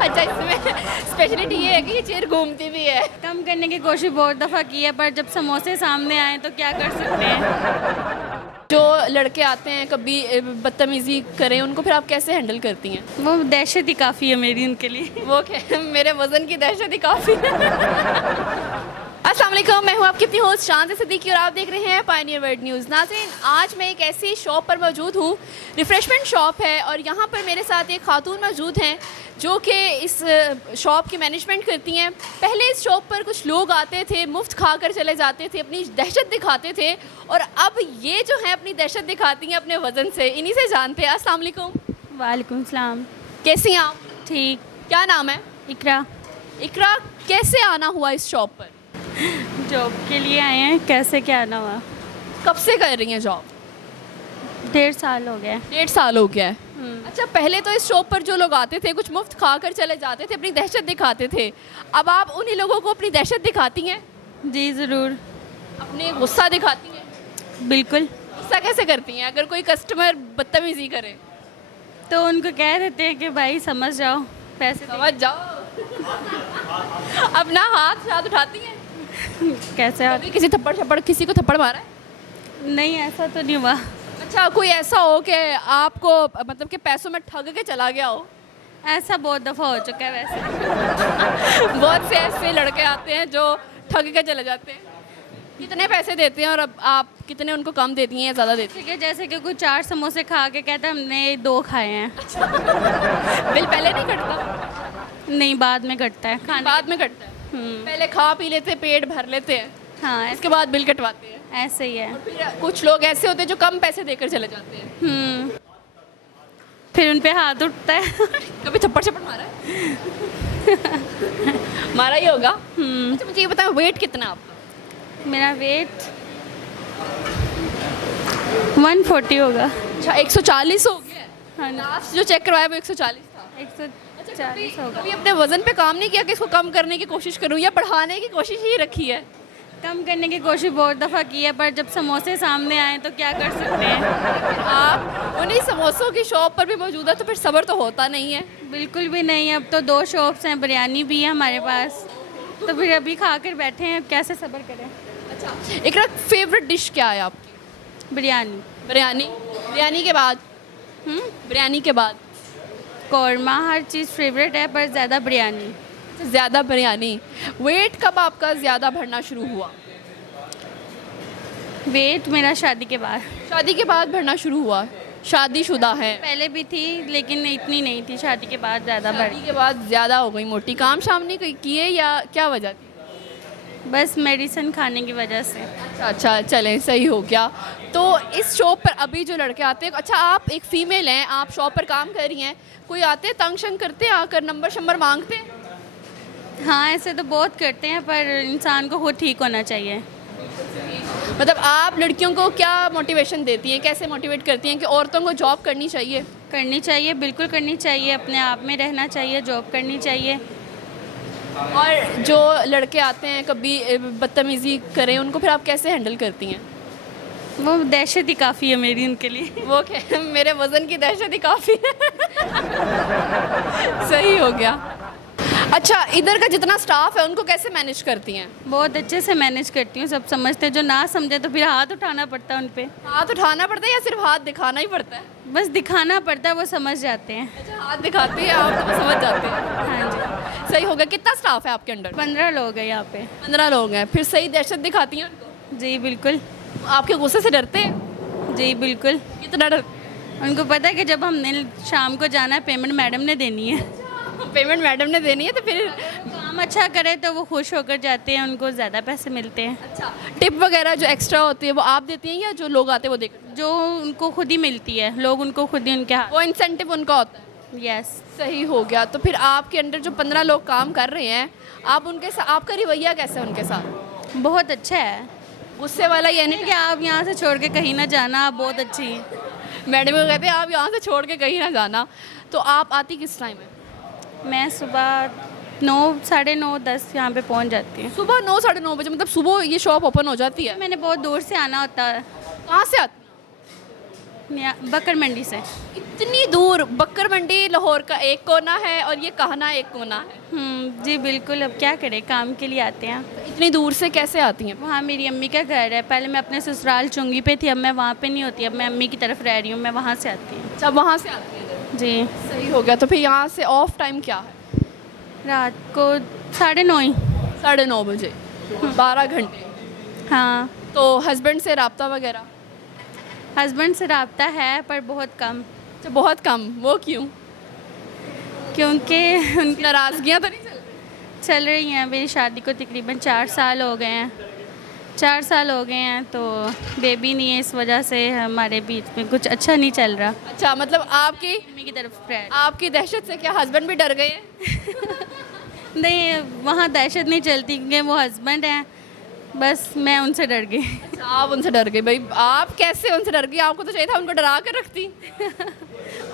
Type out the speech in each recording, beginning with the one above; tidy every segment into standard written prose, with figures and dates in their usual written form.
अच्छा, इसमें स्पेशलिटी ये है कि ये चेयर घूमती भी है। कम करने की कोशिश बहुत दफ़ा की है, पर जब समोसे सामने आए तो क्या कर सकते हैं। जो लड़के आते हैं कभी बदतमीज़ी करें, उनको फिर आप कैसे हैंडल करती हैं? वो दहशत ही काफ़ी है मेरी उनके लिए। वो क्या, मेरे वज़न की दहशत ही काफ़ी है। अस्सलाम वालेकुम, मैं हूँ आपकी अपनी होस्ट शांति सिद्दीकी और आप देख रहे हैं पायनियर वर्ल्ड न्यूज़। नाज़रीन, आज मैं एक ऐसी शॉप पर मौजूद हूँ, रिफ़्रेशमेंट शॉप है, और यहाँ पर मेरे साथ एक खातून मौजूद हैं जो कि इस शॉप की मैनेजमेंट करती हैं। पहले इस शॉप पर कुछ लोग आते थे, मुफ्त खा कर चले जाते थे, अपनी दहशत दिखाते थे, और अब ये जो है अपनी दहशत दिखाती हैं अपने वज़न से। इन्हीं से जानते हैं। अस्सलाम वालेकुम। वालेकुम सलाम। कैसी हैं आप? ठीक। क्या नाम है? इकरा। इकरा, कैसे आना हुआ इस शॉप पर? जॉब के लिए आए हैं, कैसे क्या आना हुआ? कब से कर रही हैं जॉब? 1.5 साल हो गया। 1.5 साल हो गया है। अच्छा, पहले तो इस शॉप पर जो लोग आते थे कुछ मुफ्त खा कर चले जाते थे, अपनी दहशत दिखाते थे। अब आप उन्हीं लोगों को अपनी दहशत दिखाती हैं? जी ज़रूर। अपने गुस्सा दिखाती हैं? बिल्कुल। गुस्सा कैसे करती हैं अगर कोई कस्टमर बदतमीज़ी करे? तो उनको कह देते हैं कि भाई समझ जाओ, पैसे समझ जाओ। अपना हाथ उठाती हैं? कैसे और कभी किसी को थप्पड़ मारा है? नहीं, ऐसा तो नहीं हुआ। अच्छा, कोई ऐसा हो कि आपको मतलब कि पैसों में ठग के चला गया हो? ऐसा बहुत दफ़ा हो चुका है वैसे। बहुत से ऐसे लड़के आते हैं जो ठग के चले जाते हैं। कितने पैसे देते हैं और अब आप कितने उनको कम देती हैं या ज़्यादा देती ठीक है, जैसे कि कोई 4 समोसे खा के कहता है हमने 2 खाए हैं। हैं? बिल पहले नहीं कटता? नहीं, बाद में कटता है खाने। बाद में कटता है। पहले खा पी लेते हैं, पेट भर लेते हैं, हाँ, इसके बाद बिल कटवाते हैं। ऐसे ही है। फिर कुछ लोग ऐसे होते हैं जो कम पैसे देकर चले जाते हैं। फिर उन पे हाथ उठता है। कभी थप्पड़ मारा है? मारा ही होगा। अच्छा, मुझे ये बताओ, वेट कितना है आपका? मेरा वेट 140 होगा। अच्छा, 140 हो गया है। हाँ, लास्ट जो चेक करवाया वो 140 था। 140 होगा। कभी अपने वजन पे काम नहीं किया कि इसको कम करने की कोशिश करूं, या बढ़ाने की कोशिश ही रखी है? कम करने की कोशिश बहुत दफ़ा की है, पर जब समोसे सामने आए तो क्या कर सकते हैं। आप उन्हीं समोसों की शॉप पर भी मौजूद है तो फिर सब्र तो होता नहीं है। बिल्कुल भी नहीं। अब तो 2 शॉप्स हैं, बिरयानी भी है हमारे पास, तो फिर अभी खा कर बैठे हैं, अब कैसे सब्र करें। अच्छा, एक फेवरेट डिश क्या है आपकी? बिरयानी। बिरयानी। बिरयानी के बाद? बिरयानी के बाद कौरमा, हर चीज़ फेवरेट है, पर ज़्यादा बिरयानी। ज़्यादा बिरयानी। वेट कब आपका ज़्यादा बढ़ना शुरू हुआ? वेट मेरा शादी के बाद। शादी के बाद बढ़ना शुरू हुआ? शादीशुदा है? पहले भी थी, लेकिन इतनी नहीं थी। शादी के बाद ज़्यादा बढ़ी। शादी के बाद ज़्यादा हो गई मोटी। काम शाम नहीं किए या क्या वजह थी? बस मेडिसिन खाने की वजह से। अच्छा, चलें, सही हो गया। तो इस शॉप पर अभी जो लड़के आते हैं, अच्छा आप एक फ़ीमेल हैं, आप शॉप पर काम कर रही हैं, कोई आते हैं तंग शंग करते हैं, आकर नंबर शंबर मांगते हैं? हाँ, ऐसे तो बहुत करते हैं, पर इंसान को खुद ठीक होना चाहिए। मतलब आप लड़कियों को क्या मोटिवेशन देती हैं, कैसे मोटिवेट करती हैं कि औरतों को जॉब करनी चाहिए? करनी चाहिए, बिल्कुल करनी चाहिए। अपने आप में रहना चाहिए, जॉब करनी चाहिए। और जो लड़के आते हैं कभी बदतमीज़ी करें, उनको फिर आप कैसे हैंडल करती हैं? वो दहशत ही काफ़ी है मेरी उनके लिए। वो क्या, मेरे वज़न की दहशत ही काफ़ी है। सही हो गया। अच्छा, इधर का जितना स्टाफ है उनको कैसे मैनेज करती हैं? बहुत अच्छे से मैनेज करती हूँ, सब समझते हैं। जो ना समझे तो फिर हाथ उठाना पड़ता है उन पे। हाथ उठाना पड़ता है या सिर्फ हाथ दिखाना ही पड़ता है? बस दिखाना पड़ता है, वो समझ जाते हैं। अच्छा, हाथ दिखाती है आप तो समझ जाते हैं। हाँ जी। सही हो गया। कितना स्टाफ है आपके अंडर? 15 लोग हैं यहाँ पे। 15 लोग हैं। फिर सही दहशत दिखाती हैं उनको? जी बिल्कुल। आपके गुस्से से डरते हैं? जी बिल्कुल। कितना डर? उनको पता है कि जब हमने शाम को जाना है, पेमेंट मैडम ने देनी है। पेमेंट मैडम ने देनी है तो फिर? काम अच्छा करे तो वो खुश होकर जाते हैं, उनको ज़्यादा पैसे मिलते हैं। अच्छा, टिप वगैरह जो एक्स्ट्रा होती है वो आप देती हैं या जो लोग आते हैं वो देते जो उनको खुद ही मिलती है, लोग उनको खुद ही उनके हैं? हाथ। वो इंसेंटिव उनका होता है? यस। सही हो गया। तो फिर आपके अंडर जो 15 लोग काम कर रहे हैं, आप उनके साथ, आपका रवैया कैसा है उनके साथ? बहुत अच्छा है। गुस्से वाला ये नहीं कि आप यहाँ से छोड़ के कहीं ना जाना, आप बहुत अच्छी हैं। मैडम को कहते हैं आप यहाँ से छोड़ के कहीं ना जाना। तो आप आती किस टाइम है? मैं सुबह 9, साढ़े 9, 10 यहाँ पे पहुँच जाती हूँ। सुबह 9 साढ़े 9 बजे? मतलब सुबह ये शॉप ओपन हो जाती है? मैंने बहुत दूर से आना होता है। कहाँ से आती हैं? बकर मंडी से। इतनी दूर, बकर मंडी लाहौर का एक कोना है और ये कहना एक कोना है। जी बिल्कुल, अब क्या करें, काम के लिए आते हैं। इतनी दूर से कैसे आती हैं? वहाँ मेरी अम्मी का घर है। पहले मैं अपने ससुराल चुंगी पे थी, अब मैं वहाँ पे नहीं होती, अब मैं अम्मी की तरफ रह रही हूँ, मैं वहाँ से आती हूँ। अच्छा, वहाँ से आती हैं। जी। सही हो गया। तो फिर यहाँ से ऑफ टाइम क्या है? रात को 9:30। 9:30 बजे, 12 घंटे। हाँ, तो हस्बैंड से रब्ता वगैरह? हस्बैंड से रब्ता है पर बहुत कम, अच्छा, बहुत कम। वो क्यों? क्योंकि उनकी नाराज़गियाँ तो नहीं चल रही हैं। मेरी शादी को तकरीबन 4 साल हो गए हैं, 4 साल हो गए हैं, तो बेबी नहीं है, इस वजह से हमारे बीच में कुछ अच्छा नहीं चल रहा। अच्छा, मतलब आपकी अम्मी की तरफ फ्रेंड आपकी दहशत से क्या हस्बैंड भी डर गए हैं? नहीं, वहाँ दहशत नहीं चलती क्योंकि वो हस्बैंड हैं, बस मैं उनसे डर गई। अच्छा, आप उनसे डर गई। भाई आप कैसे उनसे डर गई? आपको तो चाहिए था उनको डरा कर रखती।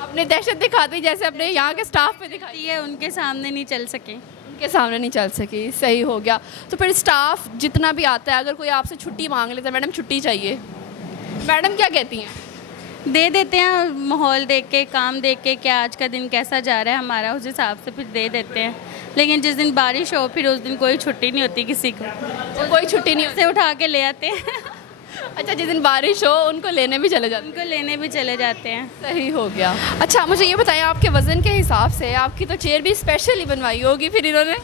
अपनी दहशत दिखाती जैसे अपने यहाँ के स्टाफ पे दिखाई। ये उनके सामने नहीं चल सके। उनके सामने नहीं चल सकी। सही हो गया। तो फिर स्टाफ जितना भी आता है, अगर कोई आपसे छुट्टी मांग लेता है, मैडम छुट्टी चाहिए, मैडम क्या कहती हैं? दे देते हैं, माहौल देख के, काम देख के, क्या आज का दिन कैसा जा रहा है हमारा, उस हिसाब से फिर दे देते हैं। लेकिन जिस दिन बारिश हो फिर उस दिन कोई छुट्टी नहीं होती किसी को, तो कोई छुट्टी नहीं होती। से उठा के ले आते हैं। अच्छा, जिस दिन बारिश हो उनको लेने भी चले जाते हैं। उनको लेने भी चले जाते हैं। सही हो गया। अच्छा, मुझे ये बताएं, आपके वज़न के हिसाब से आपकी तो चेयर भी स्पेशली बनवाई होगी फिर इन्होंने?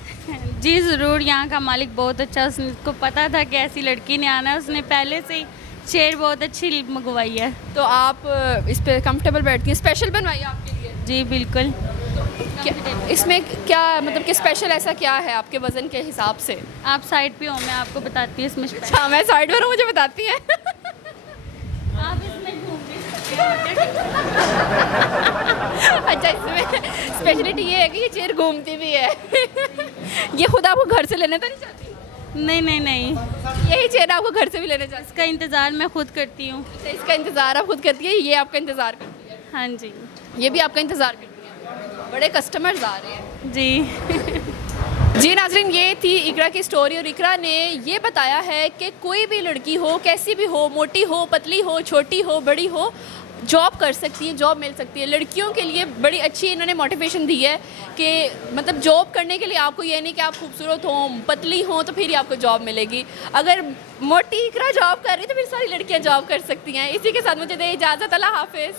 जी ज़रूर, यहाँ का मालिक बहुत अच्छा, उसको पता था कि ऐसी लड़की ने आना है, उसने पहले से ही चेयर बहुत अच्छी मंगवाई है। तो आप इस पर कंफर्टेबल बैठती हैं? स्पेशल बनवाई है आपके लिए? जी बिल्कुल। क्या इसमें क्या मतलब कि स्पेशल ऐसा क्या है आपके वज़न के हिसाब से? आप साइड पे हो, मैं आपको बताती हूँ इसमें। अच्छा, मैं साइड पर हूँ, मुझे बताती हैं। आप इसमें घूम भी सकते हो। अच्छा, इसमें स्पेशलिटी ये है कि ये चेयर घूमती भी है। ये खुद आपको घर से लेने तो नहीं चाहती? नहीं नहीं नहीं, यही चेयर आपको घर से भी लेने चाहती? इसका इंतज़ार मैं खुद करती हूँ। अच्छा, इसका इंतज़ार आप खुद करती है, ये आपका इंतज़ार करती है? हाँ जी। ये भी आपका इंतज़ार करती है? बड़े कस्टमर्स आ रहे हैं। जी। जी नाज़रीन, ये थी इकरा की स्टोरी और इकरा ने ये बताया है कि कोई भी लड़की हो, कैसी भी हो, मोटी हो, पतली हो, छोटी हो, बड़ी हो, जॉब कर सकती है, जॉब मिल सकती है। लड़कियों के लिए बड़ी अच्छी इन्होंने मोटिवेशन दी है कि मतलब जॉब करने के लिए आपको ये नहीं कि आप खूबसूरत हो, पतली हो तो फिर ही आपको जॉब मिलेगी। अगर मोटी इकरा जॉब कर रही है तो फिर सारी लड़कियां जॉब कर सकती हैं। इसी के साथ मुझे दे इजाज़त। अल्लाह हाफिज़।